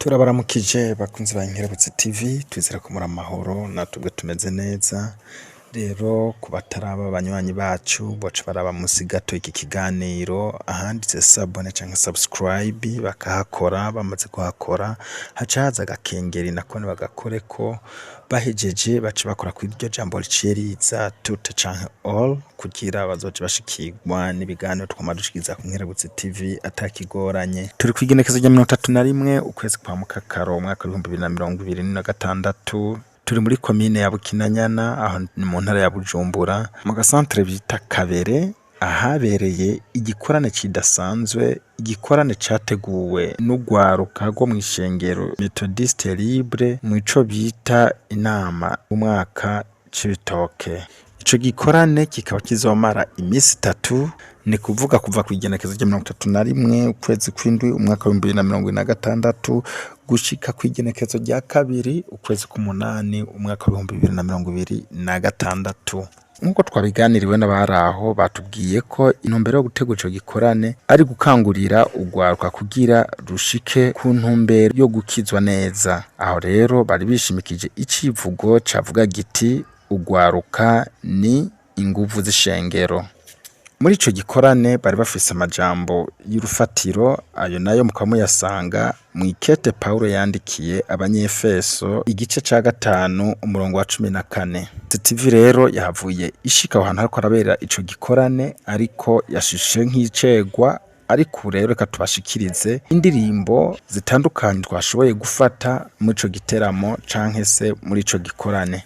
Turabaramukije bakunzi ba Nkerebutsi TV, twizera ko muri amahoro natubwe tumeze neza. Rero ku bataraba abanywanyi bacu boca baraba musi gato iki kiganiro ahanditse sabone canke subscribe bakahakora, bamaze kuhakora haca haza agakengeri nako bagakoreko, bahejeje baca bakora kuri iryo jambo riciye riza tout canke all kugira bazoje bashikirwa n'ibiganiro twamadushikiriza ku Nkerebutsi TV atakigoranye. Turi kwigenekezo rya 31 ukwezi kwa Mukakaro umwaka wa 2026. Turi muri komine ya Bukinanyana aho ni mu ntara ya Bujumbura mu gasantre bita Kabere, ahabereye igikorane kidasanzwe, igikorane categuwe n'ugwaruka rwo mw'ishengero Methodiste Libre mwico bita inama umwaka c'ibitoke. Ico gikorane kikaba kizomara imisi 3, ni kuvuga kuva ku igenekezo rya 31 ukwezi kw'indwi umwaka wa 2026 gushika ku igenekezo rya 2 ukwezi k'umunani umwaka wa 2026. Nkuko twabiganiriwe n'abaraho batubwiye ko intumbero yo gutegura ico gikorane ari gukangurira ugwaruka kugira rushike ku ntumbero yo gukizwa neza. Aho rero bari bishimikije icivugo cavuga giti ugwaruka ni inguvu z'ishengero. Muri ico gikorane bari bafise amajambo y'urufatiro, ayo nayo mukaba muyasanga mw'ikete Paulo yandikiye Abanyefeso igice ca 5 umurongo wa 14. TV rero yahavuye ishika aho hantu hariko arabera ico gikorane, ariko yashushe nk'icegwa. Ariko rero reka tubashikirize indirimbo zitandukanye twashoboye gufata muri ico giteramo canke se muri ico gikorane.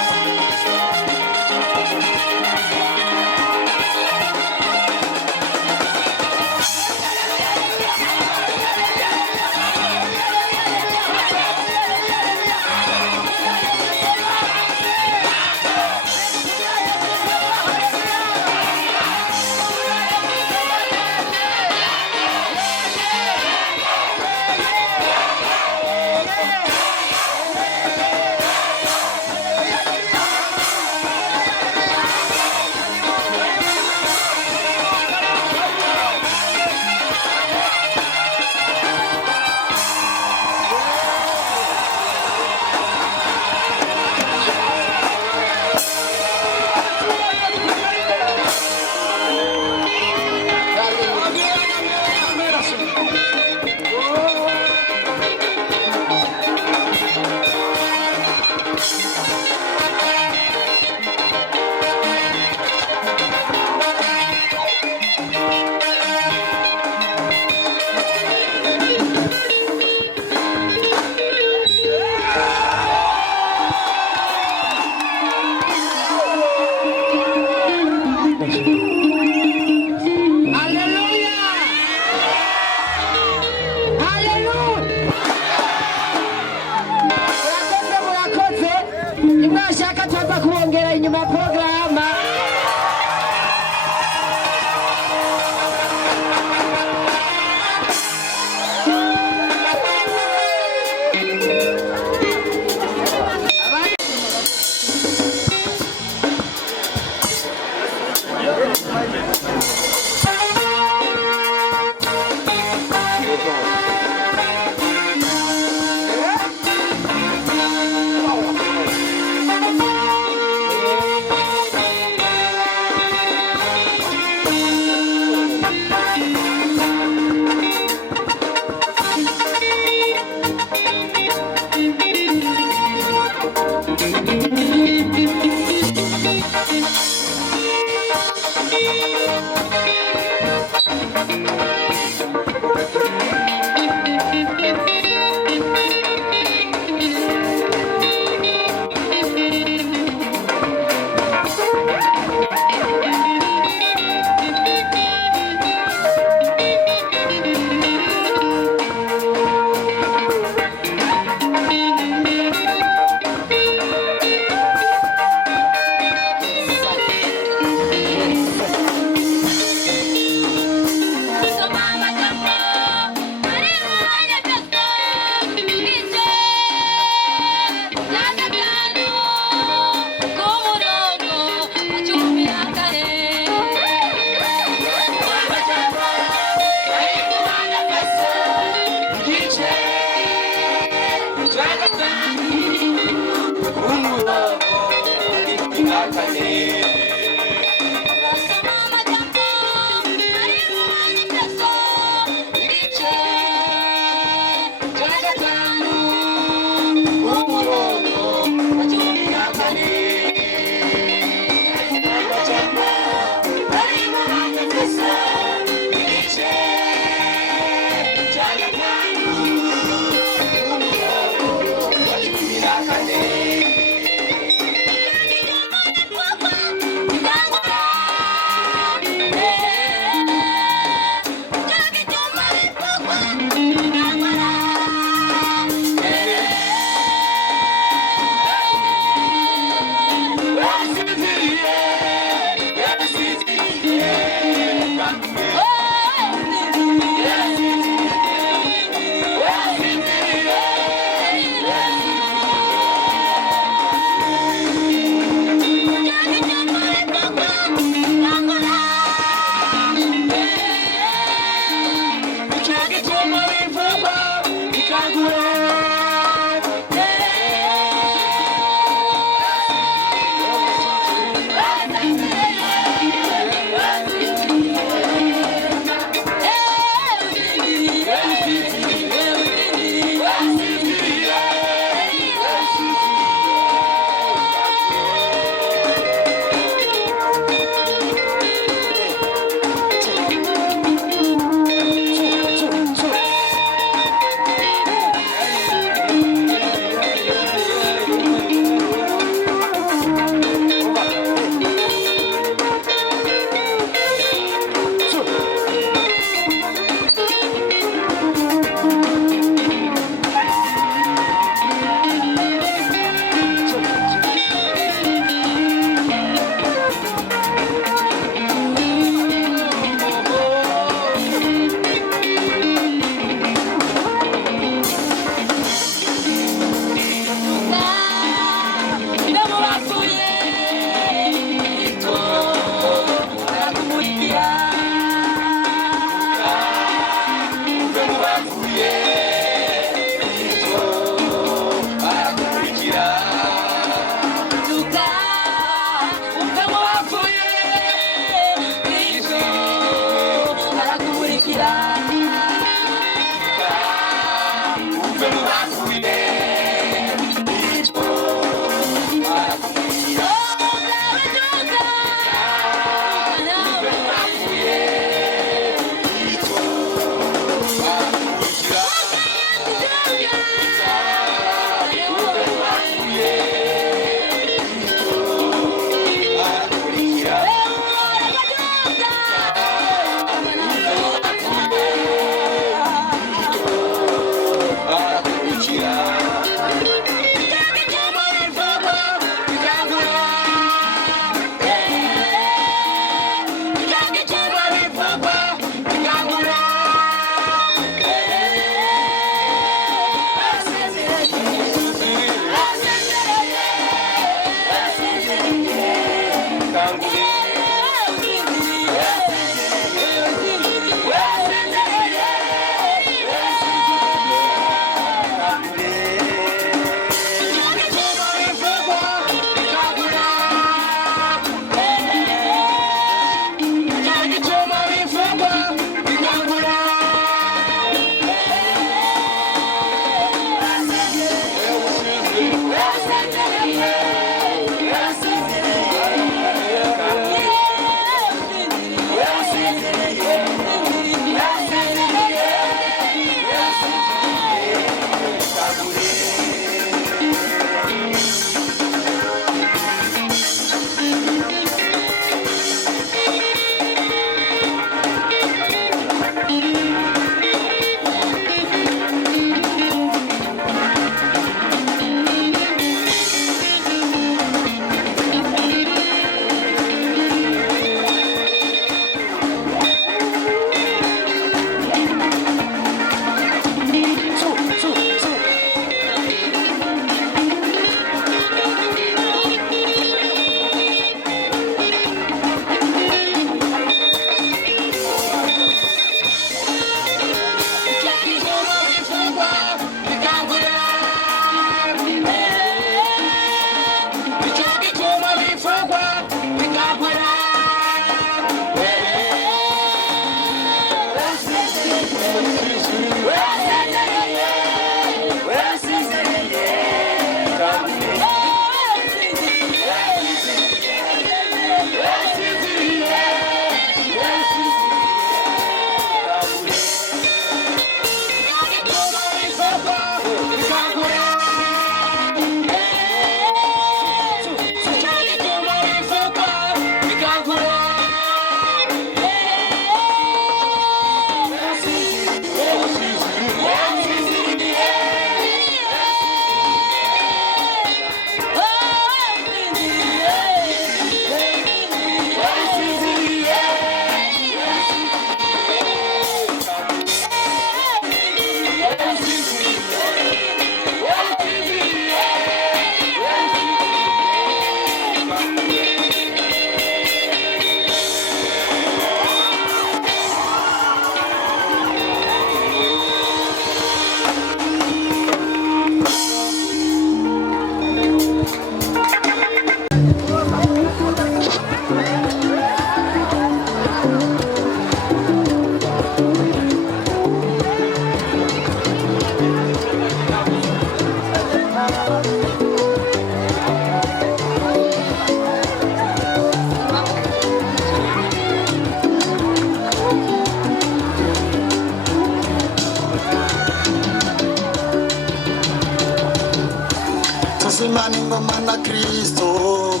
tuzimana ingoma na Kristo,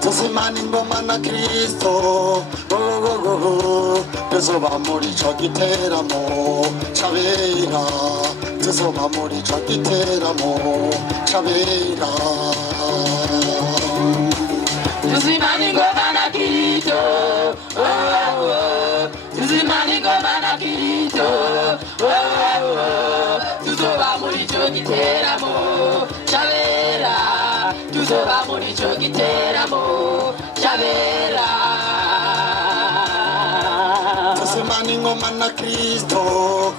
tuzimana ingoma na Kristo, tuzoba muri ico giteramo c'abera, tuzoba muri ico giteramo c'abera. Tuzimana ingoma na Kristo, tuzimana ingoma na Kristo, tuzoba muri ico giteramo c'abera, tuzoba muri ico giteramo c'abera. Tuzimana ingoma na Kristo,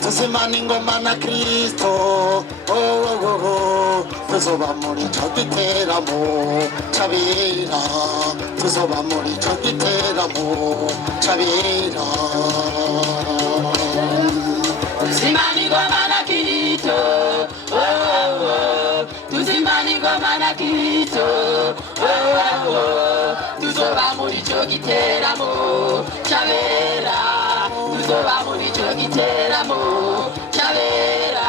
tuzimana ingoma na Kristo, tuzoba muri ico giteramo c'abera, tuzoba muri ico giteramo c'abera. Tuzimana ingoma na Kristo, tuzimana ingoma na Kristo, tuzoba muri ico giteramo c'abera, tuzoba muri ico giteramo c'abera.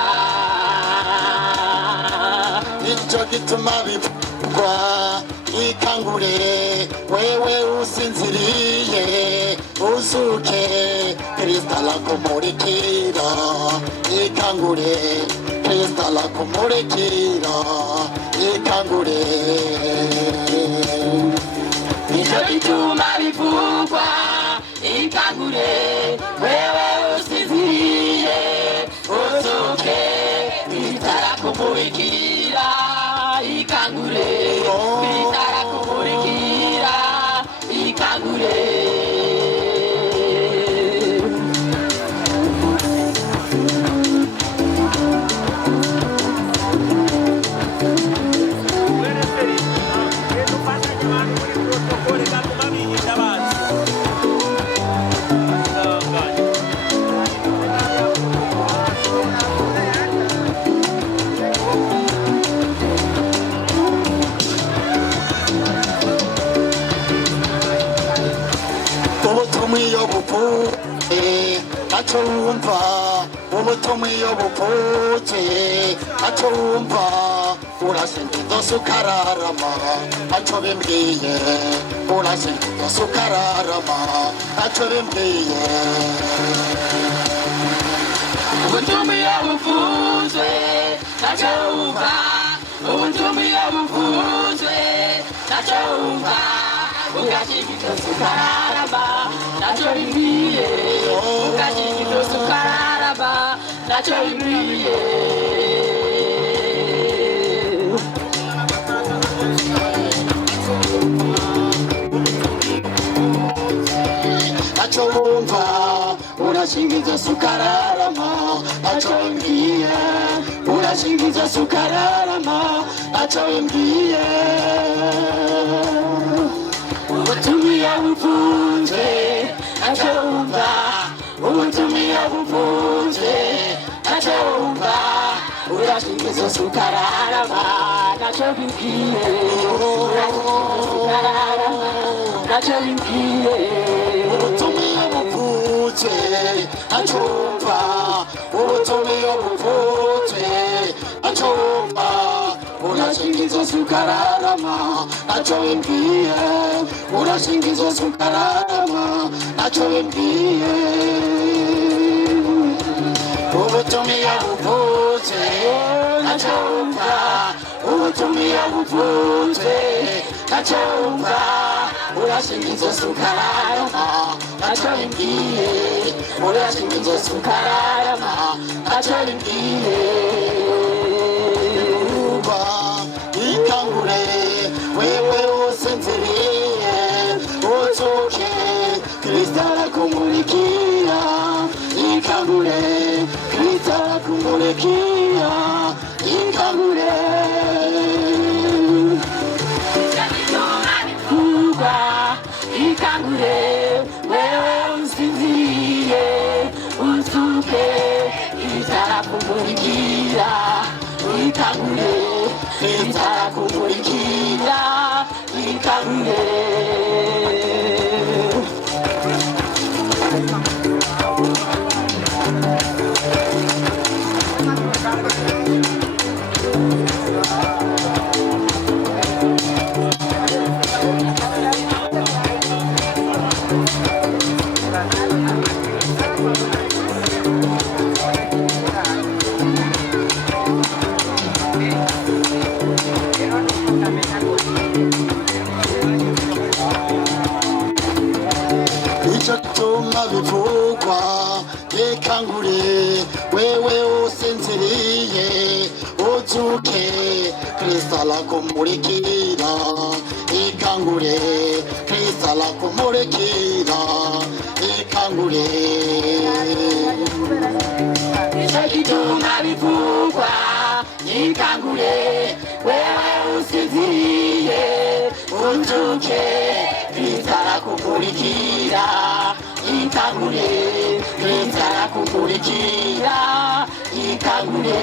Ico gituma bivugwa ikangure, wewe usinziriye uzuke, Kristo arakumurikira. Ikangure, Kristo arakumurikira. Ikangure. Ico gituma bivugwa ikangure, wewe usinziriye uzuke, Kristo arakumurikira. Ikangure, Kristo arakumurikira. Ikangure. Ubutumwa iyo bupfutse ntacyo wumva, ubutumwa iyo bupfutse ntacyo wumva, urasenga inzozi ukararama ntacyo bimbwiye, urasenga inzozi ukararama ntacyo bimbwiye. Ubutumwa iyo bupfutse ntacyo wumva, ubutumwa iyo bupfutse ntacyo wumva, ugashinga inzozi ukararama ntacyo bimbwiye, ugashinga inzozi ukararama ntacyo bimbwiye. Ntacyo wumva, urashinga inzozi ukararama ntacyo bimbwiye, urashinga inzozi ukararama ntacyo bimbwiye. Ubutumwa iyo bupfutse ntacyo wumva, ubutumwa iyo bupfutse ntacyo wumva, urashinga inzozi ukararama ntacyo bimbwiye, urashinga inzozi ukararama ntacyo bimbwiye. Ubutumwa iyo bupfutse ntacyo wumva, ubutumwa iyo bupfutse ntacyo wumva, urashinga inzozi ukararama ntacyo bimbwiye, urashinga inzozi ukararama ntacyo bimbwiye. Ubutumwa iyo bupfutse ntacyo wumva, ubutumwa iyo bupfutse ntacyo wumva, urashinga inzozi ukararama ntacyo bimbwiye, urashinga inzozi ukararama ntacyo bimbwiye. Ikangure, wewe usinziriye uzuke, Kristo arakumurikira. Ikangure, Kristo arakumurikira. Ikangure. Ikangure, wewe usinziriye uzuke, Kristo arakumurikira. Ikangure, Kristo arakumurikira. Ikangure. ikangure wewe usinziriye uzuke Kristo arakumurikira ikangure Kristo arakumurikira ikangure nicyo gituma bivugwa ikangure wewe usinziriye uzuke Kristo arakumurikira ikangure Kristo arakumurikira ikangure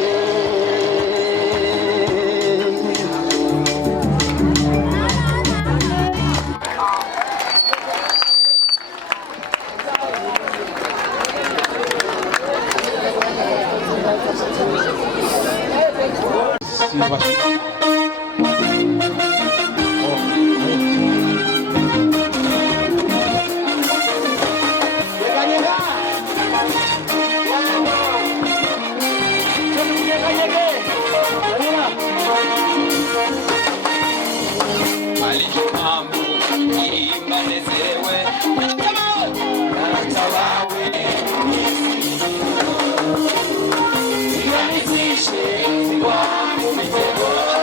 Wow.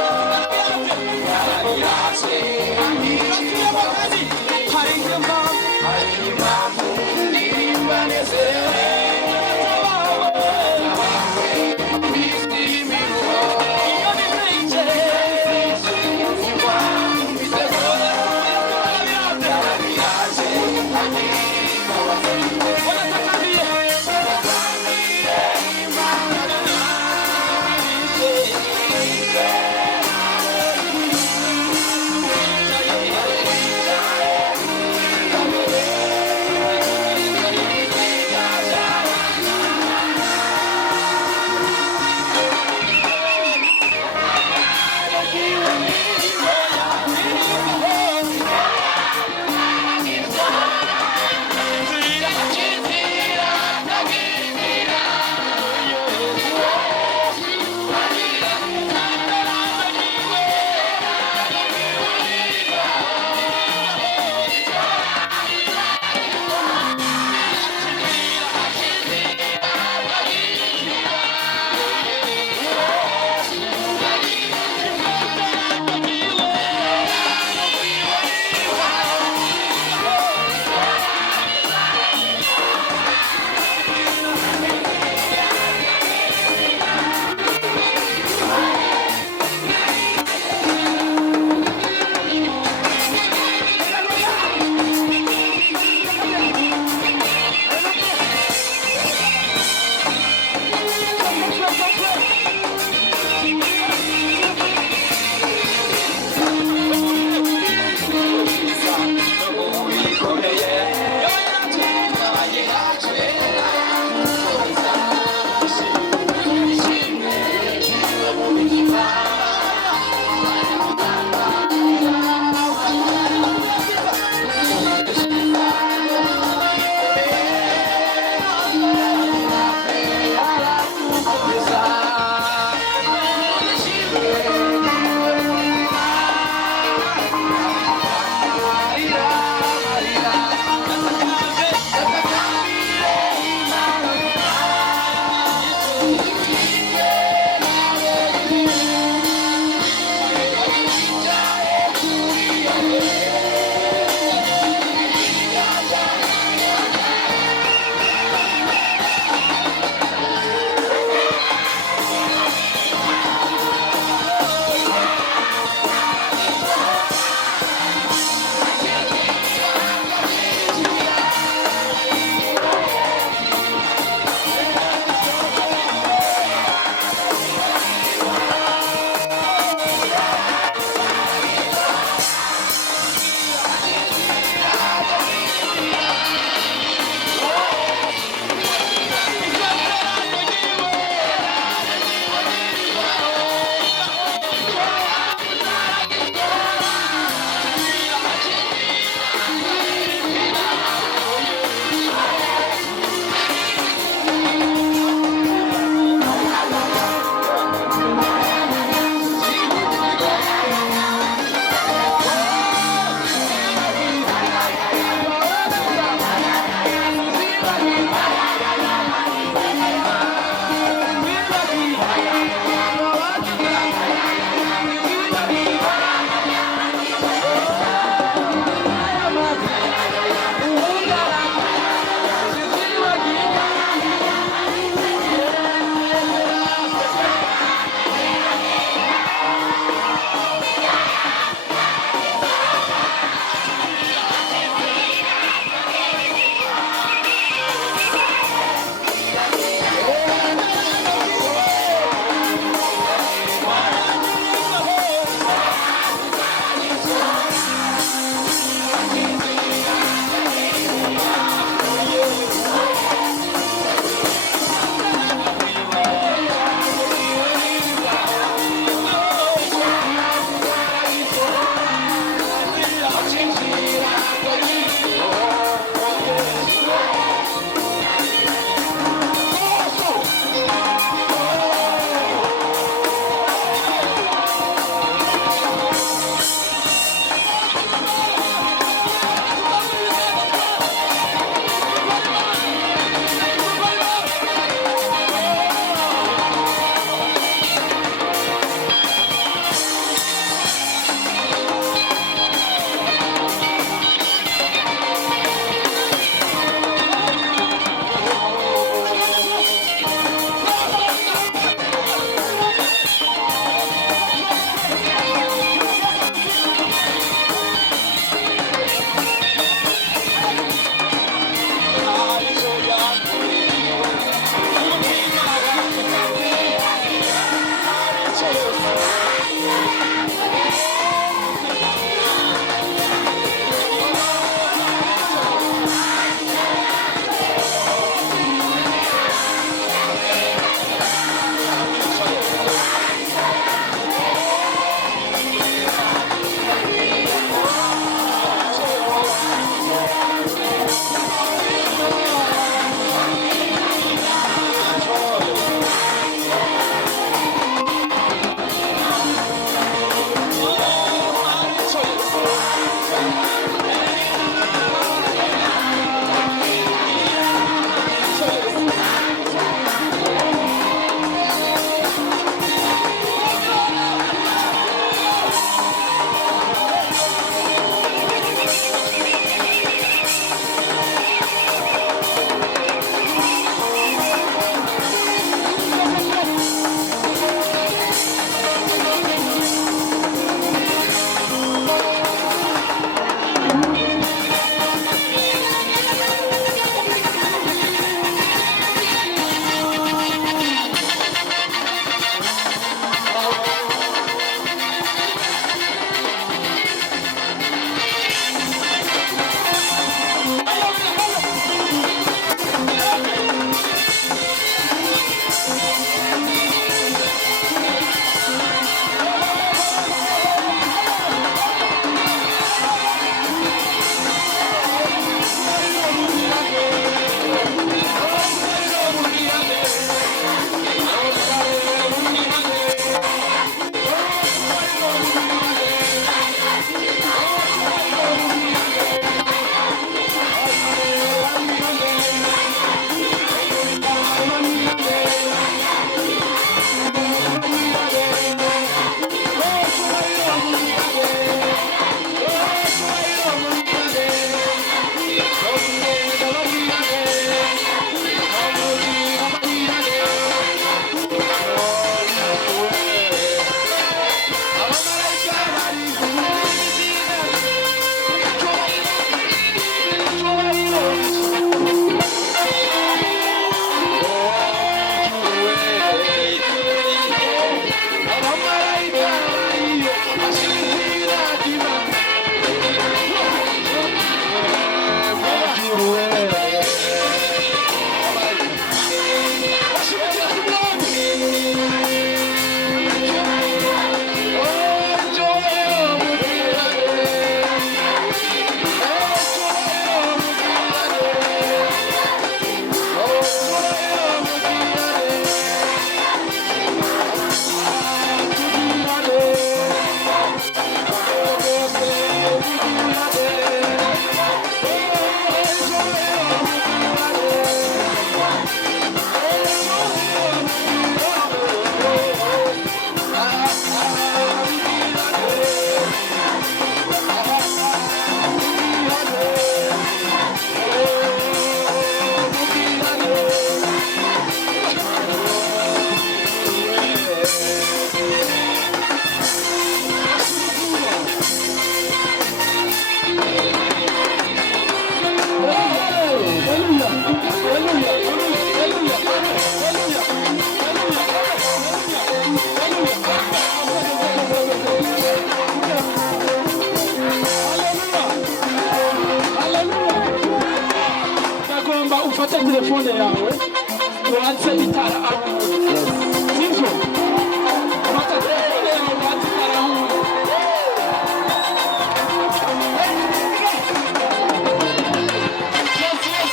telefone yawe ubanze itara aho sivyo fata telefone yawe ubanze itara aho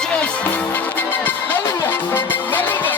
yes haleluya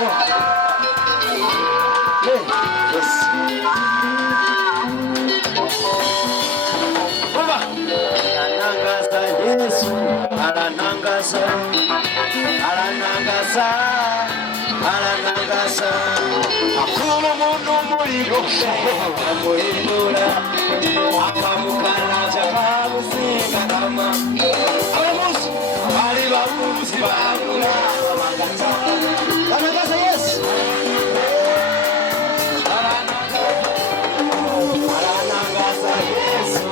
Yes. Aranangaza Yesu, aranangaza, aranangaza, aranangaza. Akura umuntu umuriro, amuhindura, akamukaraja, akamusigarama. Abamuzi, bari bamuzi babura, bagata. Aranangaza Yesu. Aranangaza Yesu.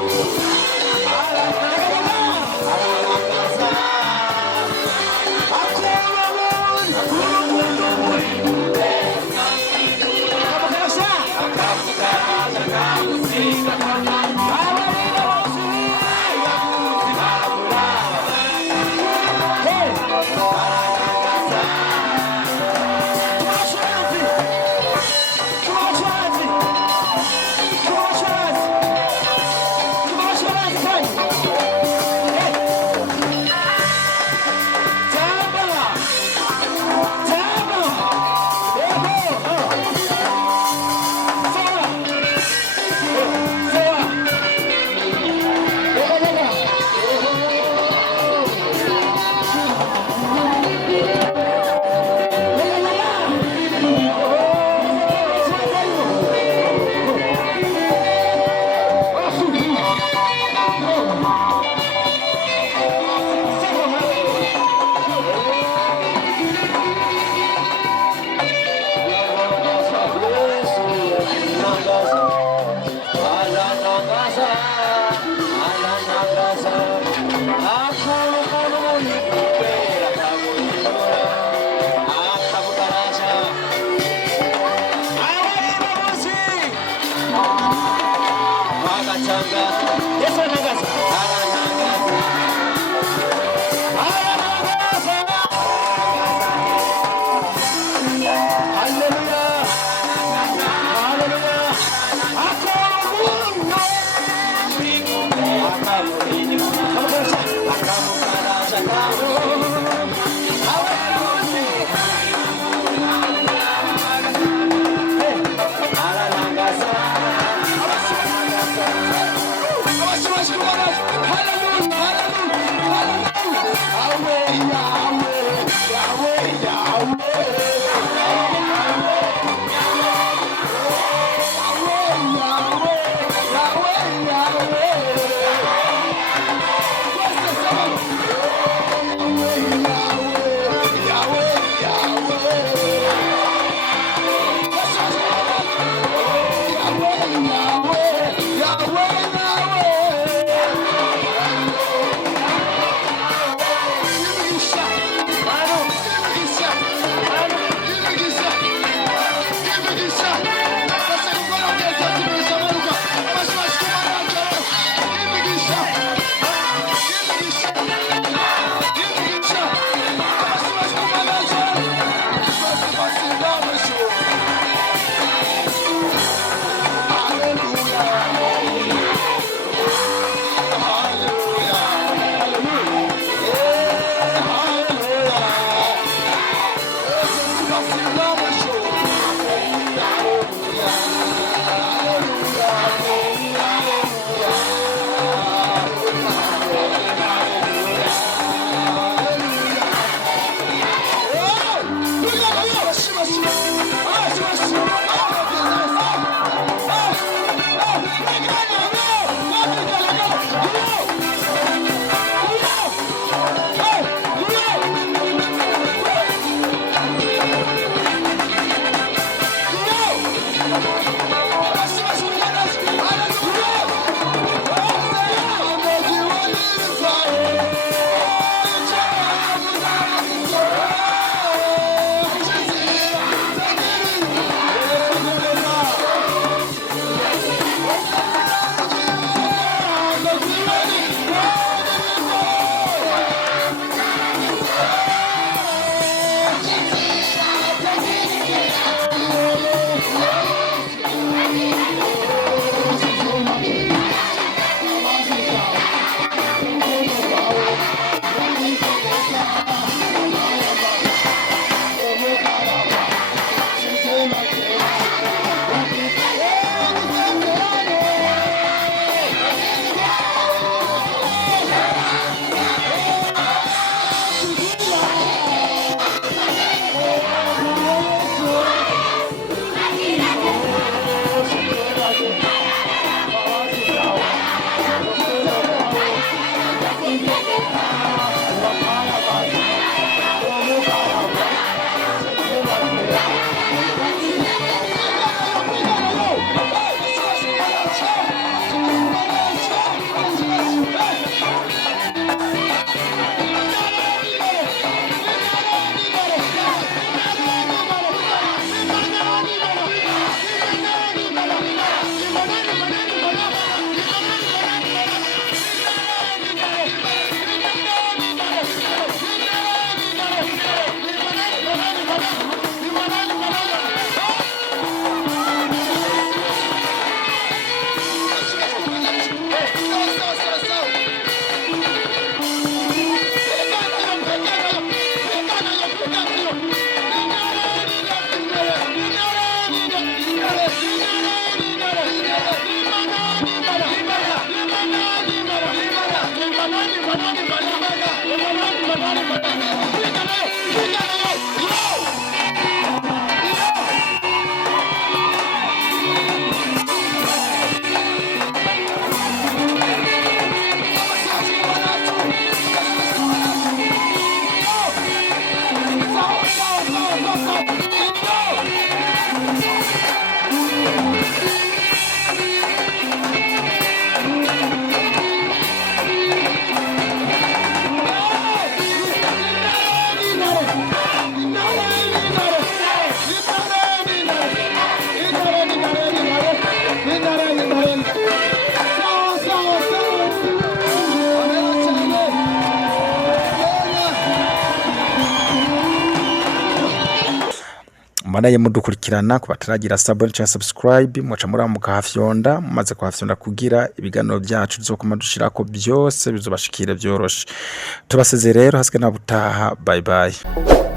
Manaye mudukurikirana ku bataragira subscribe muca muramuka hafyonda mumaze kuhafyonda kugira ibiganiro byacu bizokoma dushirako byose bizobashikire byoroshe. Tubaseze rero hasike na butaha, bye bye.